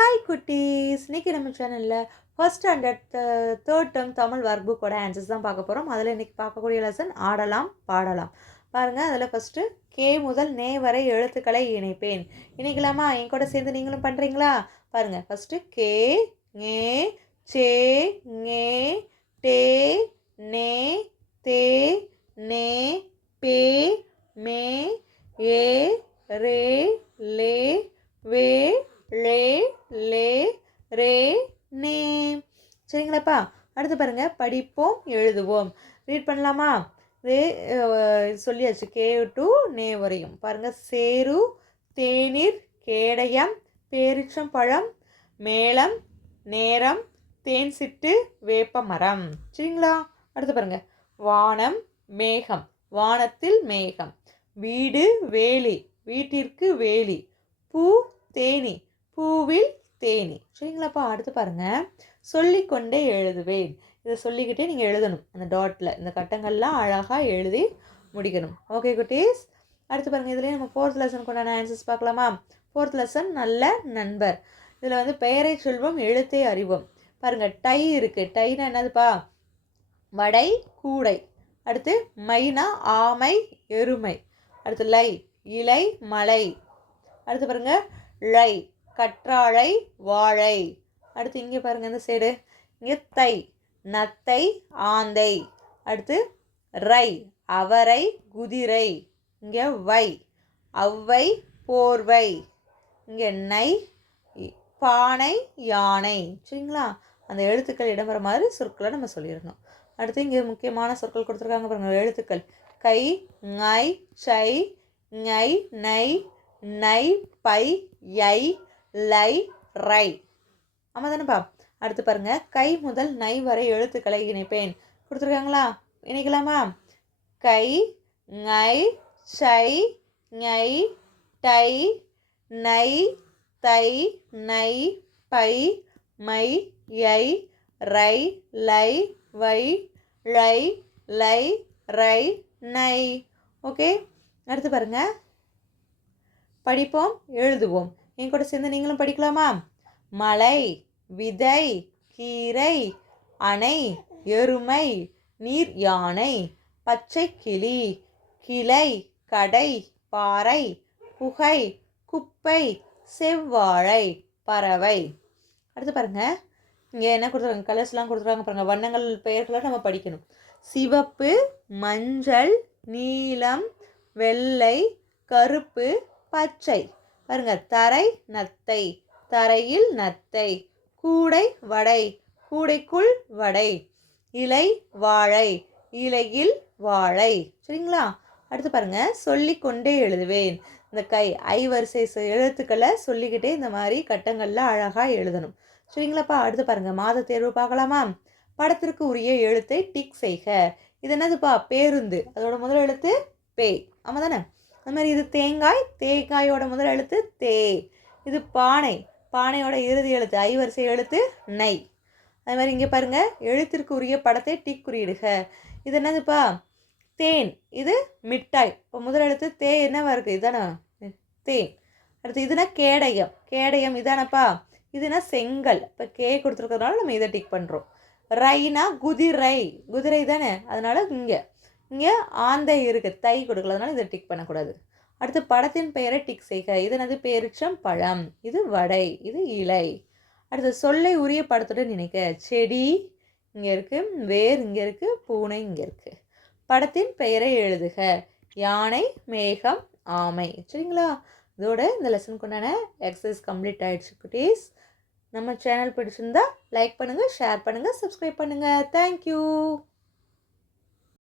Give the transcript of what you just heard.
Hi குட்டீஸ், இன்றைக்கி நம்ம சேனலில் first standard third term Tamil work புக்கோட ஆன்சர்ஸ் தான் பார்க்க போகிறோம். அதில் இன்றைக்கி பார்க்கக்கூடிய லெசன் ஆடலாம் பாடலாம். பாருங்கள், அதில் ஃபஸ்ட்டு கே முதல் நே வரை எழுத்துக்களை இணைப்பேன். இணைக்கலாமா? என் கூட சேர்ந்து நீங்களும் பண்ணுறீங்களா? பாருங்கள், ஃபஸ்ட்டு கே, ஞே, சே, ஞே, டே, நே, தே, நே, பே, மே, ஏ, ரே, லே, வே, லே, லே, ரே, நே. சரிங்களாப்பா? அடுத்து பாருங்கள், படிப்போம் எழுதுவோம். ரீட் பண்ணலாமா? சொல்லியாச்சு, கே டு நே வரையும். பாருங்கள், சேரு, தேநீர், கேடயம், பேரிச்சம்பழம், மேளம், நேரம், தேன் சிட்டு, வேப்ப மரம். சரிங்களா? அடுத்து பாருங்கள், வானம், மேகம், வானத்தில் மேகம், வீடு, வேலி, வீட்டிற்கு வேலி, பூ, தேனி, பூவில் தேனி. சரிங்களாப்பா? அடுத்து பாருங்கள், சொல்லிக்கொண்டே எழுதுவேன். இதை சொல்லிக்கிட்டே நீங்கள் எழுதணும். அந்த டாட்டில் இந்த கட்டங்கள்லாம் அழகாக எழுதி முடிக்கணும். ஓகே குட்டீஸ்? அடுத்து பாருங்கள், இதுலேயே நம்ம 4th லெசனுக்கு உண்டான ஆன்சர்ஸ் பார்க்கலாமா? 4th லெசன் நல்ல நண்பர். இதில் வந்து பெயரை சொல்வோம், எழுத்தை அறிவோம். பாருங்கள், டை இருக்குது. டைனா என்னதுப்பா? வடை, கூடை. அடுத்து மைனா ஆமை, எருமை. அடுத்து லை, இலை, மலை. அடுத்து பாருங்கள், ழை, கற்றாழை, வாழை. அடுத்து இங்கே பாருங்கள், இந்த சைடு இங்கே தை, நத்தை, ஆந்தை. அடுத்து ரை, அவரை, குதிரை. இங்கே வை, அவ்வை, போர்வை. இங்கே நை, பானை, யானை. சரிங்களா? அந்த எழுத்துக்கள் இடம்பெற மாதிரி சொற்களை நம்ம சொல்லிடணும். அடுத்து இங்கே முக்கியமான சொற்கள் கொடுத்துருக்காங்க பாருங்கள், எழுத்துக்கள். கை, ngை, சை, ngை, நை, நை, பை, யை, லை, ரை. ஆமாம் தானேப்பா? அடுத்து பாருங்கள், கை முதல் நை வரை எழுத்துக்களை இணைப்பேன். கொடுத்துருக்காங்களா? இணைக்கலாமா? கை, ngை, சை, ngை, டை, நை, தை, நை, பை, மை, யை, ரை, லை, வை, ழை, லை, ரை, நை. ஓகே? அடுத்து பாருங்கள், படிப்போம் எழுதுவோம். என் கூட சேர்ந்து நீங்களும் படிக்கலாமா? மலை, விதை, கீரை, அணை, எருமை, நீர் யானை, பச்சை கிளி, கிளை, கடை, பாறை, புகை, குப்பை, செவ்வாழை, பறவை. அடுத்து பாருங்கள், இங்கே என்ன கொடுத்துருக்காங்க? கலர்ஸ்லாம் கொடுத்துருக்காங்க பாருங்கள். வண்ணங்கள் பெயர்களை நம்ம படிக்கணும். சிவப்பு, மஞ்சள், நீலம், வெள்ளை, கருப்பு, பச்சை. பாருங்கள், தரை, நத்தை, தரையில் நத்தை, கூடை, வடை, கூடைக்குள் வடை, இலை, வாழை, இலையில் வாழை. சரிங்களா? அடுத்து பாருங்கள், சொல்லிக்கொண்டே எழுதுவேன். இந்த கை, ஐ வரிசை எழுத்துக்களை சொல்லிக்கிட்டே இந்த மாதிரி கட்டங்களில் அழகாக எழுதணும். சரிங்களாப்பா? அடுத்து பாருங்கள், மாத தேர்வு பார்க்கலாமா? படத்திற்கு உரிய எழுத்தை டிக் செய்க. இது என்னதுப்பா? பேருந்து. அதோட முதல் எழுத்து பே. ஆமாம் தானே? அது மாதிரி இது தேங்காய், தேங்காயோட முதல் எழுத்து தே. இது பானை, பானையோட இறுதி எழுத்து ஐ வரிசை எழுத்து நை. அது மாதிரி இங்கே பாருங்கள், எழுத்திற்கு உரிய படத்தை டிக் குறியிடுக. இது என்னதுப்பா? தேன். இது மிட்டாய். இப்போ முதல் எழுத்து தே என்னவா இருக்குது? இதானே தேன். அடுத்து இதுனா கேடயம். கேடயம் இதானப்பா? இதுனா செங்கல். இப்போ கே கொடுத்துருக்கிறதுனால நம்ம இதை டிக் பண்ணுறோம். ரைனா குதிரை. குதிரை தானே? அதனால் இங்கே ஆந்தை இருக்குது, தை கொடுக்கல, அதனால இதை டிக் பண்ணக்கூடாது. அடுத்து படத்தின் பெயரை டிக் செய்க. இது என்னது? பேரிச்சம் பழம். இது வடை, இது இலை. அடுத்து சொல்லை உரிய படத்துடன் நினைக்க. செடி இங்கே இருக்குது, வேர் இங்கே இருக்குது, பூனை இங்கே இருக்குது. படத்தின் பெயரை எழுதுக. யானை, மேகம், ஆமை. சரிங்களா? இதோட இந்த லெசனுக்கு உண்டான எக்ஸசைஸ் கம்ப்ளீட் ஆகிடுச்சு குட்டீஸ். நம்ம சேனல் பிடிச்சிருந்தா லைக் பண்ணுங்கள், ஷேர் பண்ணுங்கள், சப்ஸ்கிரைப் பண்ணுங்கள். தேங்க்யூ.